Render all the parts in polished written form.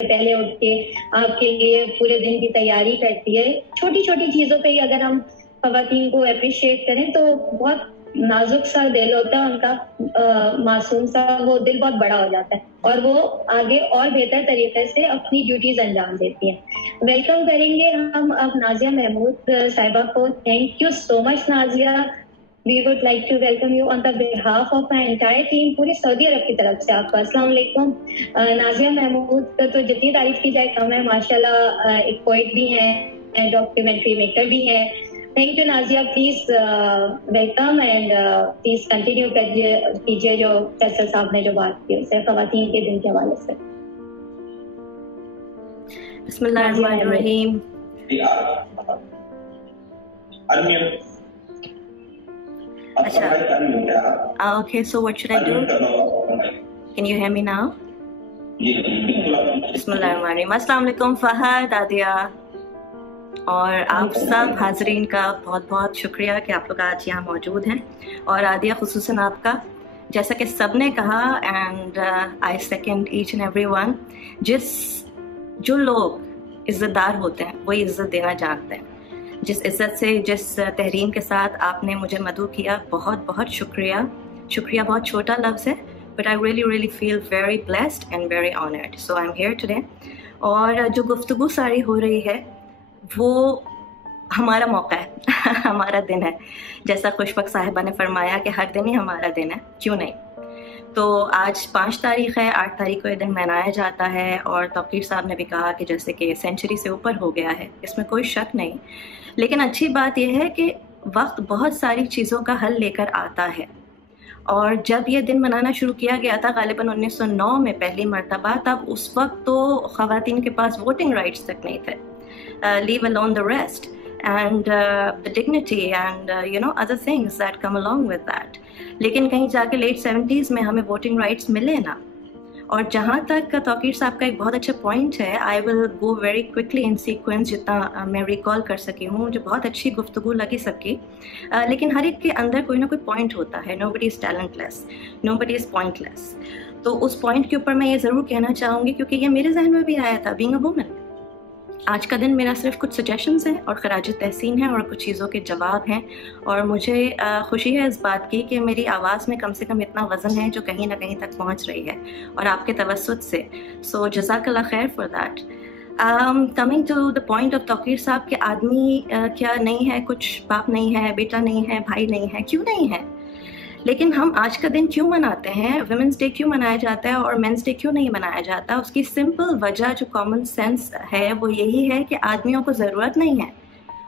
पहले उठ के आपके लिए पूरे दिन की तैयारी करती है। छोटी छोटी चीज़ों पे ही अगर हम ख़वातीन को अप्रिशिएट करें तो बहुत नाजुक सा दिल होता है उनका, मासूम सा, वो दिल बहुत बड़ा हो जाता है और वो आगे और बेहतर तरीके से अपनी ड्यूटीज अंजाम देती हैं। वेलकम करेंगे हम अब नाजिया महमूद साहिबा को। Thank you so much Nazia. We would like to welcome you on the behalf of my entire team, पूरी सऊदी अरब की तरफ से आपका अस्सलाम वालेकुम। नाजिया महमूद तो जितनी तारीफ की जाए कम है, माशाल्लाह एक पोइट भी हैं, डॉक्यूमेंट्री मेकर भी हैं। Thank you Nazia, please welcome and please continue कीजिए जो फैसल साहब ने जो बात की उससे ख़वातीन के दिन के हवाले से। बिस्मिल्लाहिर्रहमानिर्रहीम। Okay, so what should I do? Can you hear me now? बिस्मिल्लाहिर्रहमानिर्रहीम। अस्सलाम वालेकुम फहद, आदिया और आप सब हाजरीन का बहुत बहुत शुक्रिया कि आप लोग आज यहाँ मौजूद हैं, और आदिया खुसूसन आपका, जैसा कि सब ने कहा and I second each and every one. जो लोग इज़्ज़तदार होते हैं वही इज़्ज़त देना जानते हैं। जिस इज़्ज़त से, जिस तहरीम के साथ आपने मुझे मदऊ किया, बहुत बहुत शुक्रिया। शुक्रिया बहुत छोटा लफ्ज़ है, but I really feel very blessed and very honoured, so I am here today. और जो गुफ्तगू सारी हो रही है वो हमारा मौका है हमारा दिन है। जैसा खुशबक साहिबा ने फरमाया कि हर दिन ही हमारा दिन है, क्यों नहीं। तो आज 5 तारीख़ है, 8 तारीख़ को ये दिन मनाया जाता है, और तौक़ीर साहब ने भी कहा कि जैसे कि सेंचुरी से ऊपर हो गया है, इसमें कोई शक नहीं। लेकिन अच्छी बात यह है कि वक्त बहुत सारी चीज़ों का हल लेकर आता है, और जब ये दिन मनाना शुरू किया गया था गालिबन 1909 में पहली मरतबा, तब उस वक्त तो ख़वातीन के पास वोटिंग राइट्स तक नहीं थे, leave alone the rest and the dignity and other things that come along with that. लेकिन कहीं जाके लेट 70s में हमें वोटिंग राइट्स मिले ना। और जहाँ तक तौक़ीर साहब का एक बहुत अच्छा पॉइंट है, I will go very quickly in sequence जितना मैं रिकॉल कर सकी हूँ। मुझे बहुत अच्छी गुफ्तगू लगी सबकी, लेकिन हर एक के अंदर कोई ना कोई पॉइंट होता है। Nobody is talentless, nobody is pointless. तो उस पॉइंट के ऊपर मैं ये ज़रूर कहना चाहूँगी, क्योंकि ये मेरे जहन में भी आया था बीइंग अ वुमन। आज का दिन मेरा सिर्फ कुछ सजेशंस हैं और खराज तहसीन है और कुछ चीज़ों के जवाब हैं, और मुझे खुशी है इस बात की कि मेरी आवाज़ में कम से कम इतना वज़न है जो कहीं ना कहीं तक पहुंच रही है, और आपके तवस्सुत से। सो जज़ाकल्लाह खैर for that. Coming to the point of Tauqeer साहब के आदमी क्या नहीं है, कुछ बाप नहीं है, बेटा नहीं है, भाई नहीं है, क्यों नहीं है। लेकिन हम आज का दिन क्यों मनाते हैं, वुमेंस डे क्यों मनाया जाता है और मेंस डे क्यों नहीं मनाया जाता, उसकी सिंपल वजह जो कॉमन सेंस है वो यही है कि आदमियों को ज़रूरत नहीं है,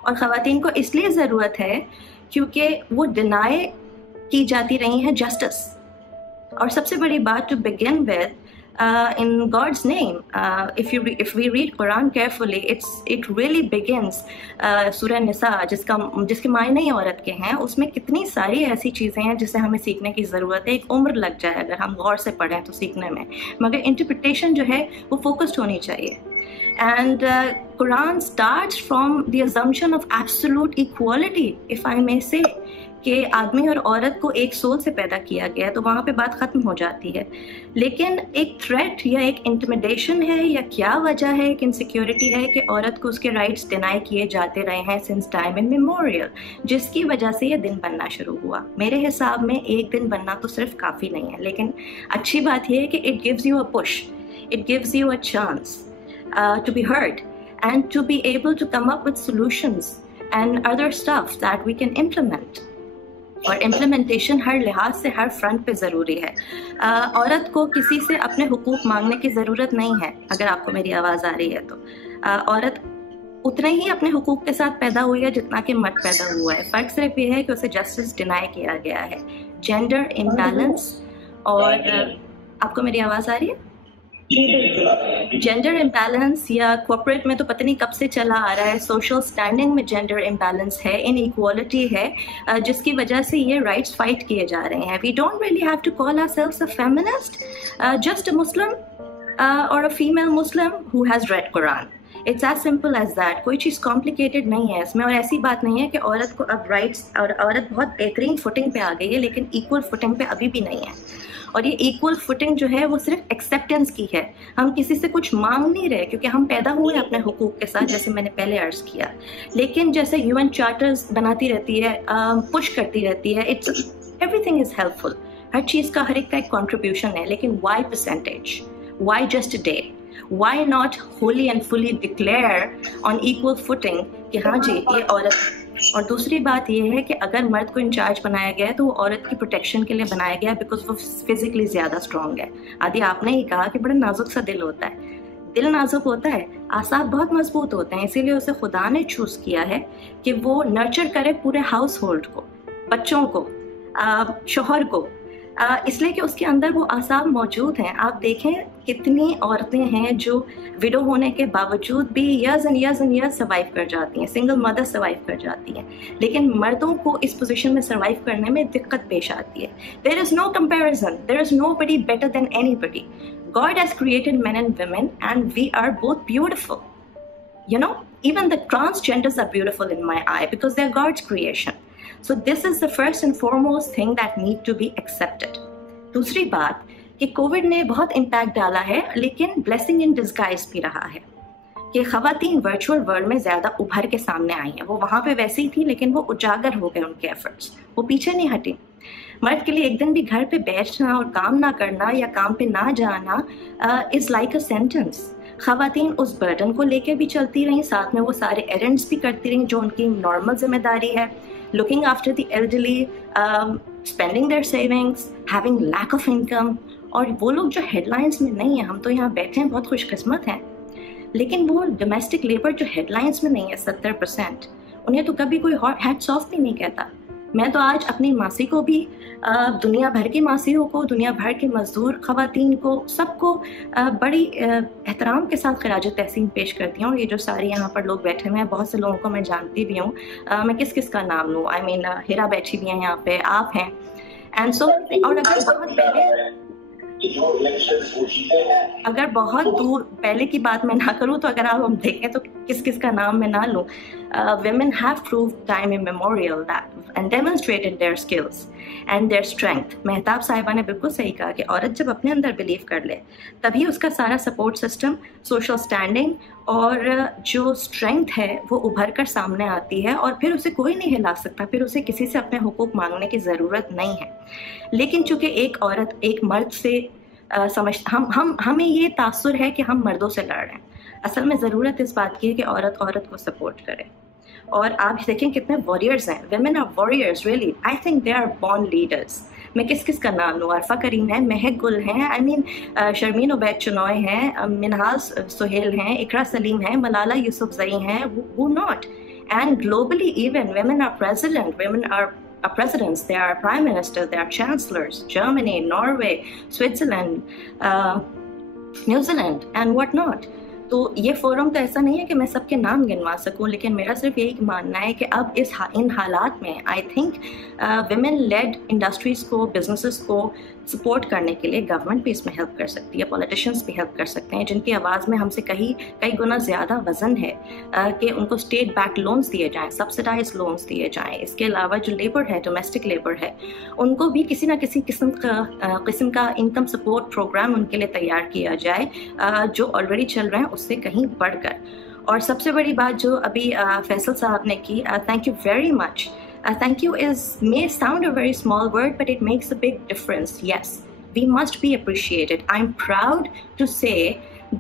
और ख़वातीन को इसलिए ज़रूरत है क्योंकि वो डिनाई की जाती रही हैं जस्टिस। और सबसे बड़ी बात to begin with, in God's name, if we read Quran carefully, it really begins सूरह निसा, जिसके मायने ही औरत के हैं, उसमें कितनी सारी ऐसी चीज़ें हैं जिसे हमें सीखने की ज़रूरत है। एक उम्र लग जाए अगर हम गौर से पढ़ें तो सीखने में, मगर इंटरप्रिटेशन जो है वो फोकस्ड होनी चाहिए। And Quran starts from the assumption of absolute equality, if I may say, कि आदमी और औरत को एक सोल से पैदा किया गया है, तो वहाँ पे बात ख़त्म हो जाती है। लेकिन एक थ्रेट या एक इंटिमिडेशन है या क्या वजह है, एक इनसिक्योरिटी है कि औरत को उसके राइट्स डिनाई किए जाते रहे हैं सिंस टाइम इन मेमोरियल, जिसकी वजह से ये दिन बनना शुरू हुआ। मेरे हिसाब में एक दिन बनना तो सिर्फ काफ़ी नहीं है, लेकिन अच्छी बात यह है कि it gives you a push, it gives you a chance to be heard and to be able to come up with solutions and other stuff that we can implement. और इम्प्लीमेंटेशन हर लिहाज से हर फ्रंट पे ज़रूरी है। औरत को किसी से अपने हुकूक मांगने की ज़रूरत नहीं है। अगर आपको मेरी आवाज़ आ रही है तो औरत उतने ही अपने हुकूक के साथ पैदा हुई है जितना कि मर्द पैदा हुआ है। फ़र्क सिर्फ ये है कि उसे जस्टिस डिनाई किया गया है। जेंडर इम्बैलेंस, और आपको मेरी आवाज़ आ रही है? जेंडर इम्बैलेंस या कॉर्पोरेट में तो पता नहीं कब से चला आ रहा है, सोशल स्टैंडिंग में जेंडर इम्बैलेंस है, इनइक्वालिटी है, जिसकी वजह से ये राइट्स फाइट किए जा रहे हैं। We don't really have to call ourselves a feminist, just a Muslim और a female Muslim who has read Quran. It's as simple as that. कोई चीज़ कॉम्प्लिकेटेड नहीं है इसमें. और ऐसी बात नहीं है कि औरत को अब राइट्स, और औरत बहुत बेहतरीन फुटिंग पे आ गई है, लेकिन इक्वल फुटिंग पे अभी भी नहीं है. और ये इक्वल फुटिंग जो है वो सिर्फ एक्सेप्टेंस की है. हम किसी से कुछ मांग नहीं रहे, क्योंकि हम पैदा हुए अपने हुकूक के साथ, जैसे मैंने पहले अर्ज किया. लेकिन जैसे यूएन चार्टर्स बनाती रहती है, पुश करती रहती है, इट्स एवरीथिंग इज़ हेल्पफुल. हर चीज़ का, हर एक का एक कॉन्ट्रीब्यूशन है. लेकिन why percentage? Why just a day? Why not wholly and fully declare on equal footing कि हाँ जी ये औरत. और दूसरी बात ये है कि अगर मर्द को इंचार्ज बनाया गया है तो वो औरत की प्रोटेक्शन के लिए बनाया गया है, बिकॉज वो फिजिकली ज़्यादा स्ट्रॉन्ग है. आदि आपने ही कहा कि बड़ा नाजुक सा दिल होता है. दिल नाजुक होता है, आसाब बहुत मजबूत होते हैं, इसीलिए उसे खुदा ने चूज़ किया है कि वो नर्चर करे पूरे हाउस होल्ड को, बच्चों को, शोहर को, इसलिए कि उसके अंदर वो आसाब मौजूद हैं. आप देखें कितनी औरतें हैं जो विडो होने के बावजूद भी ईयर्स एंड ईयर्स सर्वाइव कर जाती हैं, सिंगल मदर सर्वाइव कर जाती हैं. लेकिन मर्दों को इस पोजीशन में सर्वाइव करने में दिक्कत पेश आती है. There is no comparison, there is nobody better than anybody. God has created men and women and we are both beautiful. You know, even the transgenders are beautiful in my eye because they are God's creation. So this is the first and foremost thing that need to be accepted. दूसरी बात कि Covid ने बहुत impact डाला है, लेकिन blessing in disguise भी रहा है कि ख़वातीन वर्चुअल वर्ल्ड में ज़्यादा उभर के सामने आई हैं. वो वहाँ पे वैसे ही थी, लेकिन वो उजागर हो गए उनके एफर्ट्स, वो पीछे नहीं हटी. मर्द के लिए एक दिन भी घर पे बैठना और काम ना करना या काम पे ना जाना इज़ लाइक अ सेंटेंस. ख़वातीन उस बर्डन को लेके भी चलती रहीं, साथ में वो सारे एरेंड्स भी करती रहीं जो उनकी नॉर्मल जिम्मेदारी है. Looking after the elderly, spending their savings, having lack of income. और वो लोग जो हेडलाइंस में नहीं है, हम तो यहाँ बैठे हैं बहुत खुशकिस्मत हैं, लेकिन वो डोमेस्टिक लेबर जो हेडलाइंस में नहीं है 70%, उन्हें तो कभी कोई हैट्स ऑफ भी नहीं कहता. मैं तो आज अपनी मासी को भी, दुनिया भर की मासियों को, दुनिया भर के मजदूर ख़वातीन को, सबको बड़ी एहतराम के साथ खिराज तहसीन पेश करती हूँ. ये जो सारे यहाँ पर लोग बैठे हुए हैं, बहुत से लोगों को मैं जानती भी हूँ. मैं किस किस का नाम लूँ? आई मीन हिरा बैठी भी हैं यहाँ पे, आप हैं, एंड सो. और अगर बहुत दूर पहले की बात मैं ना करूँ तो अगर आप हम देखें तो किस किस का नाम मैं ना लूँ. Women have proved time immemorial that and demonstrated their skills and their strength. Mehtab साहिबा ने बिल्कुल सही कहा कि औरत जब अपने अंदर बिलीव कर ले, तभी उसका सारा सपोर्ट सिस्टम, सोशल स्टैंडिंग और जो स्ट्रेंथ है वो उभर कर सामने आती है, और फिर उसे कोई नहीं हिला सकता, फिर उसे किसी से अपने हुकूक मांगने की ज़रूरत नहीं है. लेकिन चूँकि एक औरत एक मर्द से हमें ये तासुर है कि हम मर्दों से लड़ रहे हैं. असल में ज़रूरत इस बात की है कि औरत औरत को सपोर्ट करे. और आप देखें कितने वॉरियर्स हैं. women are warriors really. I think they are born leaders. मैं किस किस का नाम लूँ? अरफा करीम है, महक गुल हैं, आई मीन शर्मीन उबैद चुनॉय हैं, मिनहाज सुहेल हैं, इकरा सलीम हैं, मलाला यूसुफजई हैं, who not. And globally even women are president, women are presidents, they are prime ministers, they are chancellors, Germany, Norway, Switzerland, New Zealand and what not. तो ये फोरम तो ऐसा नहीं है कि मैं सबके नाम गिनवा सकूं, लेकिन मेरा सिर्फ यही मानना है कि अब इन हालात में I think women lead industries को, बिजनेसेस को सपोर्ट करने के लिए गवर्नमेंट भी इसमें हेल्प कर सकती है, पॉलिटिशियंस भी हेल्प कर सकते हैं, जिनकी आवाज़ में हमसे कई गुना ज़्यादा वज़न है कि उनको स्टेट बैक लोन्स दिए जाएँ, सब्सिडाइज लोन्स दिए जाएँ. इसके अलावा जो लेबर है, डोमेस्टिक लेबर है, उनको भी किसी न किसी किस्म का इनकम सपोर्ट प्रोग्राम उनके लिए तैयार किया जाए, जो ऑलरेडी चल रहे हैं उससे कहीं बढ़कर. और सबसे बड़ी बात जो अभी फैसल साहब ने की, thank you very much. Thank you may sound a very small word, but it makes a big difference. Yes, we must be appreciated. I'm proud to say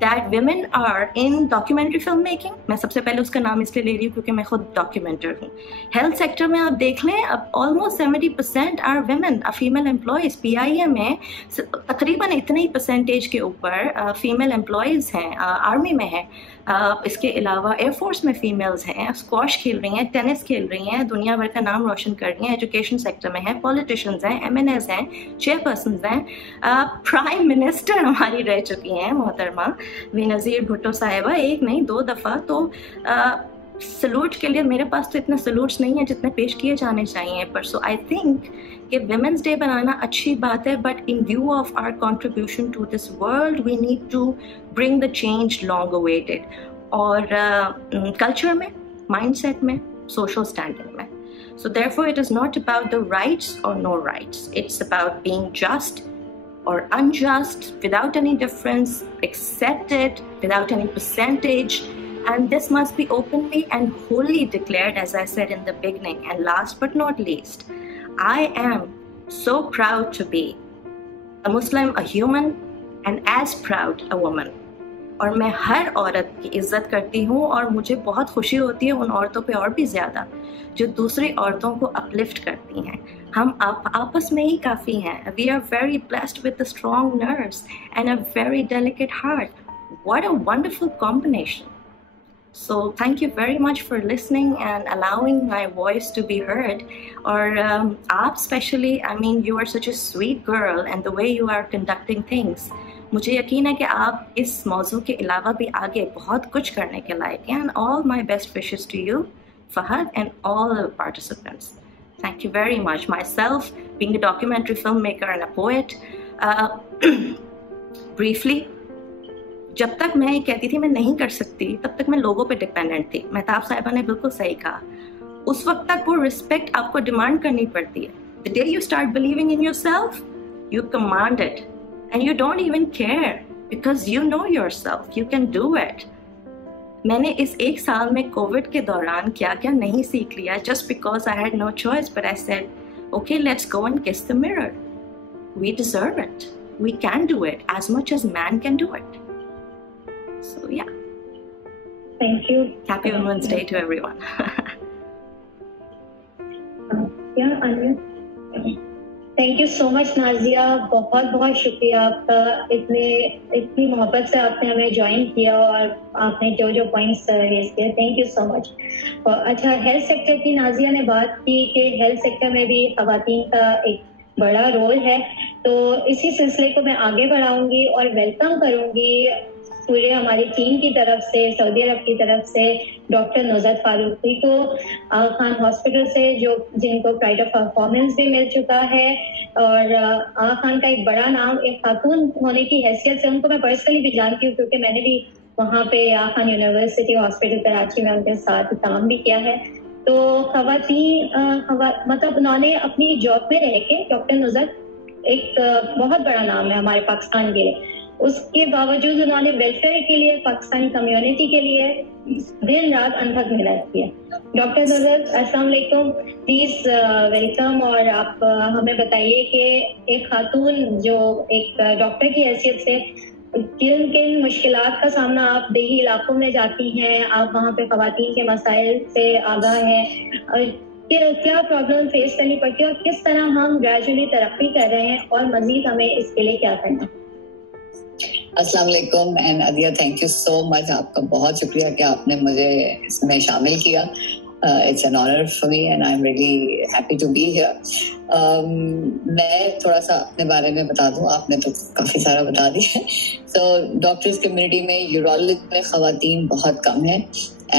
that women are in documentary filmmaking. मैं सबसे पहले उसका नाम इसलिए ले रही हूँ क्योंकि मैं खुद डॉक्यूमेंटर हूँ. हेल्थ सेक्टर में आप देख लें, अब almost 70% are women, female employees. PIM में तकरीबन इतने ही परसेंटेज के ऊपर फीमेल एम्प्लॉयज़ हैं, आर्मी में हैं. इसके अलावा एयरफोर्स में फ़ीमेल्स हैं, स्क्वॉश खेल रही हैं, टेनिस खेल रही हैं, दुनिया भर का नाम रोशन कर रही हैं, एजुकेशन सेक्टर में हैं, पॉलिटिशियंस हैं, MNAs हैं, चेयरपर्सन्स हैं, प्राइम मिनिस्टर हमारी रह चुकी हैं मोहतरमा बेनज़ीर भुट्टो साहिबा, एक नहीं 2 दफ़ा. तो सलूट के लिए मेरे पास तो इतने सलूट्स नहीं हैं जितने पेश किए जाने चाहिए. पर सो आई थिंक कि विमेंस डे बनाना अच्छी बात है, but in view of our contribution to this world we need to bring the change long awaited. اور کلچر میں, مائنڈ سیٹ میں, سوشل اسٹینڈرڈ میں. So therefore it is not about the rights or no rights. It's about being just or unjust without any difference, accepted without any percentage, and this must be openly and wholly declared, as I said in the beginning. And last but not least, I am so proud to be a Muslim, a human, and as proud a woman. اور میں ہر عورت کی عزت کرتی ہوں, اور مجھے بہت خوشی ہوتی ہے ان عورتوں پہ اور بھی زیادہ جو دوسری عورتوں کو اپلفٹ کرتی ہیں. ہم آپس میں ہی کافی ہیں. We are very blessed with a strong nerves and a very delicate heart. What a wonderful combination. So thank you very much for listening and allowing my voice to be heard. اور آپ especially, I mean, you are such a sweet girl, and the way you are conducting things, مجھے یقین ہے کہ آپ اس موضوع کے علاوہ بھی آگے بہت کچھ کرنے کے لائق ہیں. And all my best wishes to you, Fahad, and all the participants. Thank you very much. Myself, being a documentary filmmaker and a poet, briefly, جب تک میں کہتی تھی میں نہیں کر سکتی تب تک میں لوگوں پہ ڈپینڈنٹ تھی. مہتاب صاحبہ نے بالکل صحیح کہا. اس وقت تک وہ رسپیکٹ آپ کو ڈیمانڈ کرنی پڑتی ہے. The day you start believing in yourself, you command it. And you don't even care because you know yourself, you can do it. میں نے اس ایک سال میں کووڈ کے دوران کیا کیا نہیں سیکھ لیا, just because I had no choice, but I said, okay, let's go and kiss the mirror. We deserve it. We can do it as much as man can do it. So yeah. Thank you. Happy Women's Day to everyone. Yeah, Anya. Thank you so much Nazia, بہت بہت شکریہ آپ کا. اتنی محبت سے آپ نے ہمیں جوائن کیا اور آپ نے جو پوائنٹس ریز کیے, تھینک یو سو مچ. اچھا, ہیلتھ سیکٹر کی نازیہ نے بات کی کہ ہیلتھ سیکٹر میں بھی خواتین کا ایک بڑا رول ہے, تو اسی سلسلے کو میں آگے بڑھاؤں گی اور ویلکم کروں گی پورے ہماری ٹیم کی طرف سے, سعودی عرب کی طرف سے, ڈاکٹر نوزت فاروقی کو آغا خان ہاسپٹل سے, جن کو پرائڈ آف پرفارمنس بھی مل چکا ہے. اور آغا خان کا ایک بڑا نام ایک خاتون ہونے کی حیثیت سے ان کو میں پرسنلی بھی جانتی ہوں, کیونکہ میں نے بھی وہاں پہ آغا خان یونیورسٹی ہاسپٹل کراچی میں ان کے ساتھ کام بھی کیا ہے. تو خواتین مطلب انہوں نے اپنی جاب میں رہ کے, ڈاکٹر نوزت ایک بہت بڑا نام ہے ہمارے پاکستان کے لیے, اس کے باوجود انہوں نے ویلفیئر کے لیے, پاکستانی کمیونٹی کے لیے دن رات انتھک محنت کی ہے. ڈاکٹر نوزت, السلام علیکم, پلیز ویلکم. اور آپ ہمیں بتائیے کہ ایک خاتون جو ایک ڈاکٹر کی حیثیت سے کن کن مشکلات کا سامنا, آپ دیہی علاقوں میں جاتی ہیں, آپ وہاں پہ خواتین کے مسائل سے آگاہ ہیں, کیا پرابلم فیس کرنی پڑتی ہے اور کس طرح ہم گریجولی ترقی کر رہے ہیں, اور مزید ہمیں اس کے لیے کیا کرنا ہے. السلام علیکم. اینڈ عدیہ, تھینک یو سو مچ. آپ کا بہت شکریہ کہ آپ نے مجھے اس میں شامل کیا. It's an honor for me and I'm really happy to be here. میں تھوڑا سا اپنے بارے میں بتا دوں, آپ نے تو کافی سارا بتا دیا. So ڈاکٹرز کمیونٹی میں یورولوجی میں خواتین بہت کم ہیں,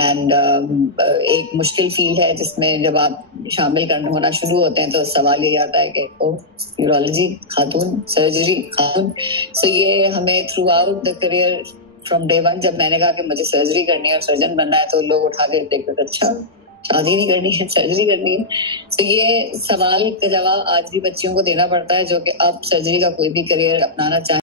اینڈ ایک مشکل فیلڈ ہے جس میں جب آپ شامل ہونا شروع ہوتے ہیں تو سوال یہ آتا ہے کہ یورولوجی خاتون, سرجری خاتون. سو یہ ہمیں through out the career from day one, جب میں نے کہا کہ مجھے سرجری کرنی ہے اور سرجن بننا ہے, تو لوگ اٹھا کے دیکھتے, اچھا شادی نہیں کرنی ہے, سرجری کرنی ہے. تو یہ سوال کا جواب آج بھی بچیوں کو دینا پڑتا ہے جو کہ اب سرجری کا کوئی بھی کریئر اپنانا چاہیں